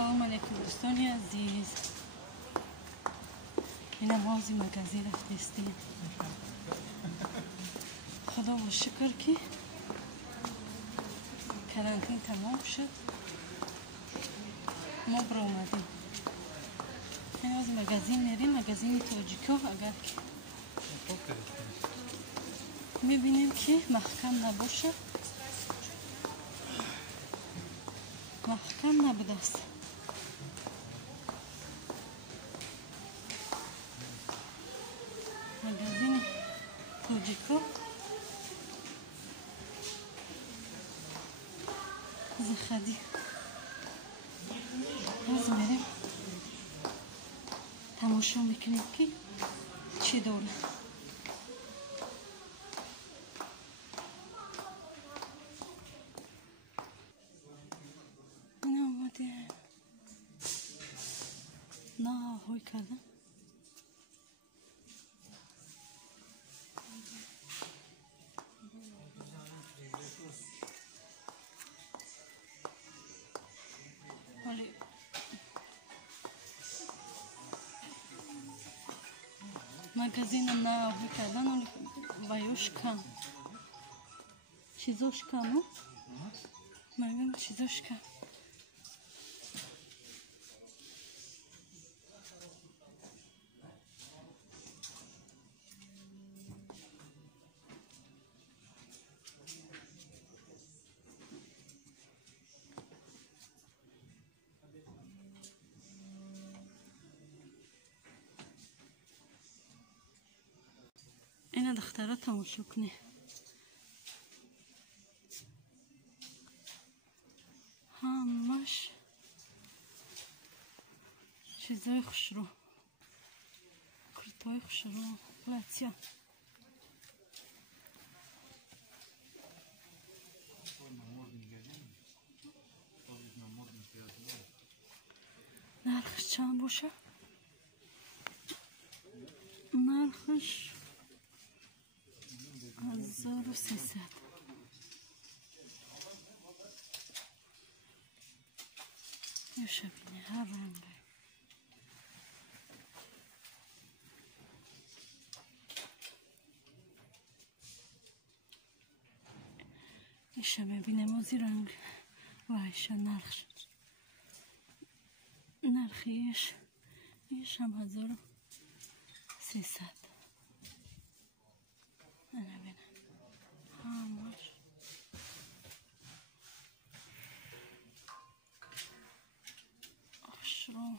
سلام علیکم دوستان عزیز. این نمازی مگزین رفتیم. خدا و شکر که کرانتین تمام شد، ما برا اومدیم. این از مگزین میریم، مگزین تاجیکو. اگر میبینیم که محکم نباشه، محکم نبوده است. مگزین تاجیکو زخدی باز میریم تماشا میکنیم که چی داره. این آمده نه هوی کردم. ولی مگزین نه هوی کردن، ولی بایوش کم، چیزاش کم. مگم چیزاش کم. این دخترها تماشا کنی. همش چیزای خوشرو، کرتای خوشرو، لاتیا. نرخش چند باشه؟ نرخش 1300. یا شبینه هر رنگه. ایشه ببینه موزی رنگ و ایشه نرخیش ایش هم 1300. اینه بینه همش خوشرو.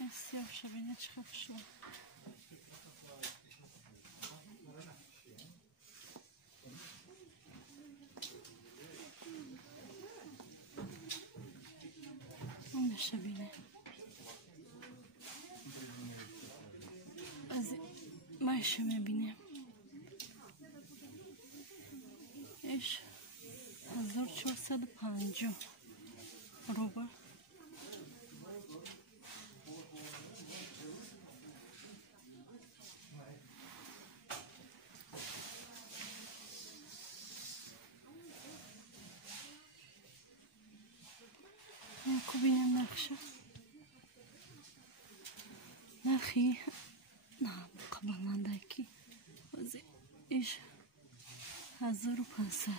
این سیاه شبینه چقدر خوشرو. اینه شبینه از مایشه میبینیم. ایش 1450 روبل. ببینیم نقشه نرخی نه قبلنده کی ایش 1500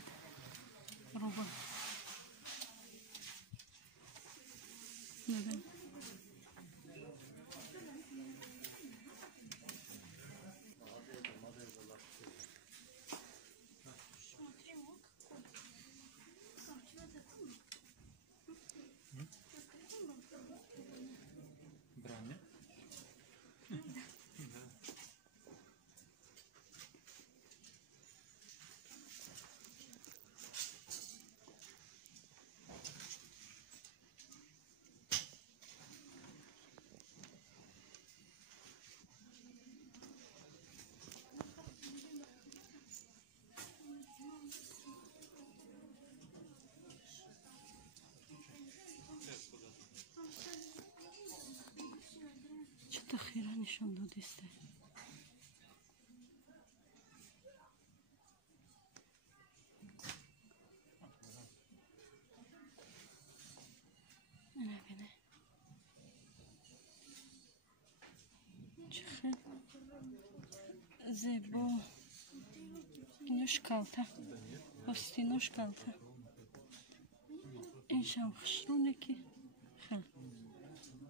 روبل. ببین چه خیره نشان دادیسته. اینه بینه چخیل زیبا اینوش کالته پستینوش کالته این شم خشرونه که خیل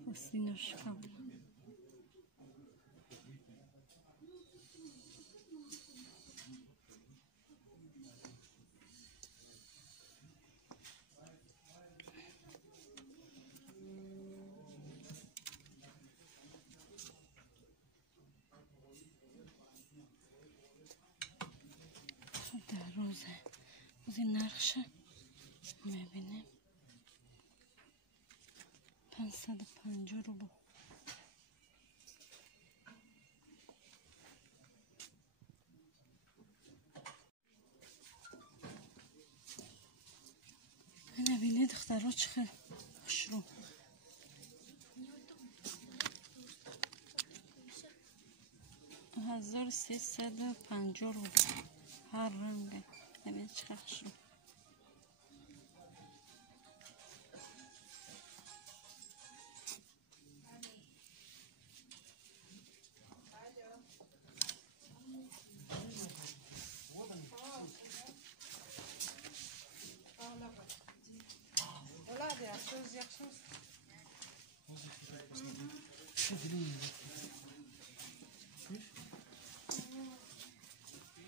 پستینوش کالته روز نرخش میبینیم 550 روبل نبینید دخترها چقدر خوش رو 1350 روبل هر رنگه نبینید چقدر خوش رو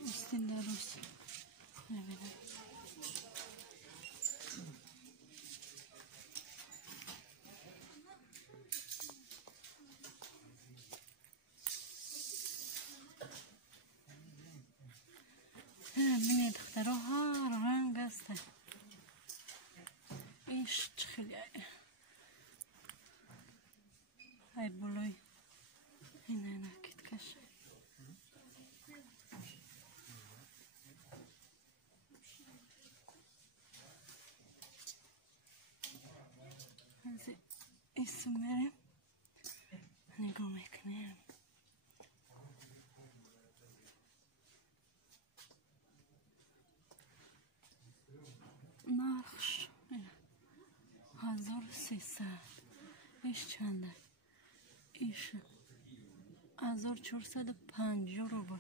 استین درست نبینم بینید دخترها هر رنگ است ایش خیلی ای بلوی اینه نکت کشه از ایسو میریم نگاه میکنیم نرخش 1300 ایش چنده ایش 1450 روبل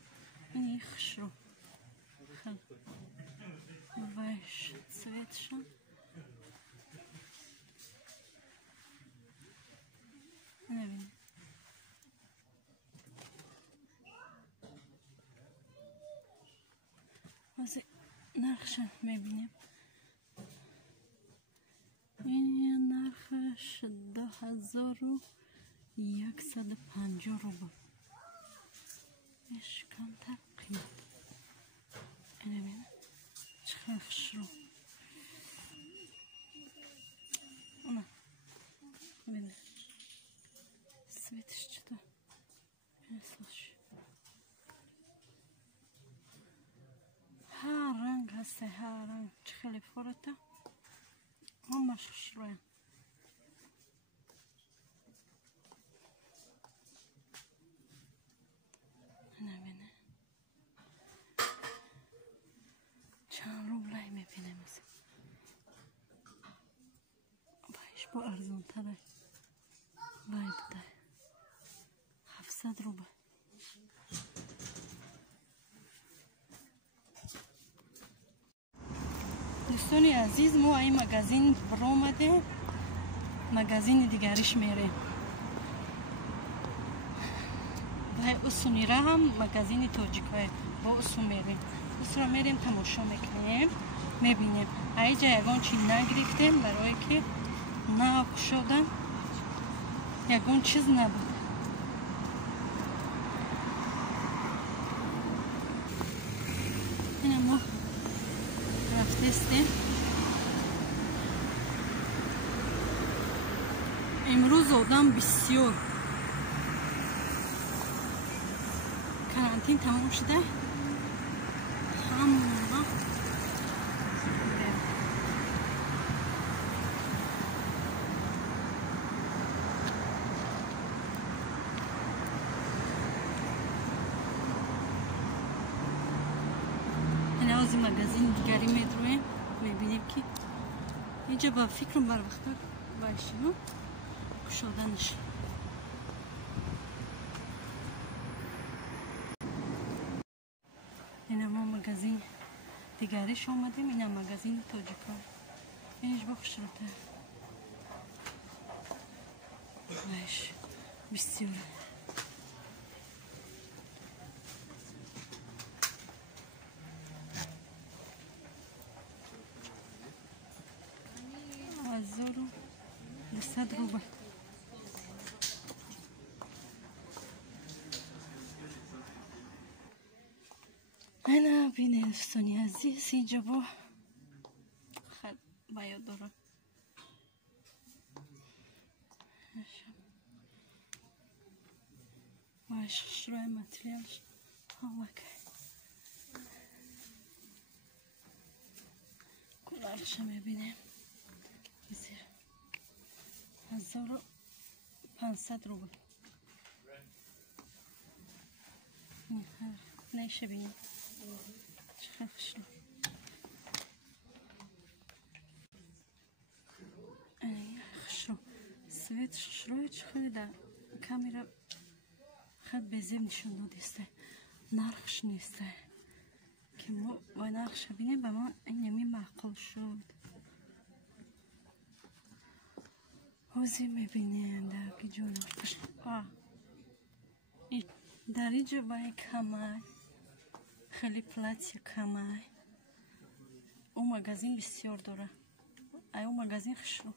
این ایخش رو خیلی ویش سویتشن نبینید واسه نرخشن میبینیم این نرخش 2150 روبل ایش کمتر قیمت نبینید چقدر خوش رو اونا ببینید سویتش چطور احساش هر رنگ هسته هر رنگ چه خیلی فورته همش خوش رویم نبینه چند روبلای میبینه مثل بایش با ارزون تره بای بوده 700 روبل دوستانی عزیز ما این مگزین برآمده مگزین دیگریش میریم و اسونی را هم مگزین تاجیکای با اسون میریم اسون را میریم تماشا میکنیم میبینیم اینجا یگان چی نگرفتیم برای که ناب شدن یگان چیز نبود این ما رفتستیم امروز آدم بسیار کرانتین تمام شده همون از این مگزین دیگری میدرویم میبینیم که اینجا با فکرم بر وقتا بایشیم کشادنش دیگریش آمدیم. این مگزین تاجیکا اینش بخش رو تا باش بسیار هزار و 200 روبل. انا بین دوستانی عزیز اینجا با خیلی باید دارم باش شروع متریالش هاوکه کلارش میبینیم بزیر 1500 روبل نیشه بینیم چقدر خوشلو خوشلو سویت شروع چخیلی در کامیرا خیلی بزیم نشون دادیسته نرخش نیسته که ما با نرخش بینیم به ما این یمی معقول شد حوزی میبینیم در که جون در اینجا باید کمای خیلی پلاتی کمای اون مگزین بسیار داره اون مگزین خشرو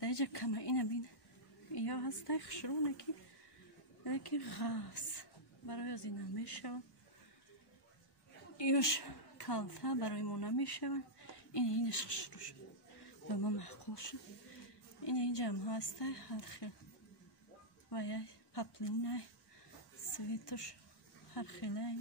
در اینجا کمای اینه بینه یا هسته خشرو نکی غاز برای از این نمیشه یوش کالتا برای ما نمیشه اینش خشرو شد به ما محقول شد اینجا هم هسته هر خیل باید پپلینه سویتش هر خیله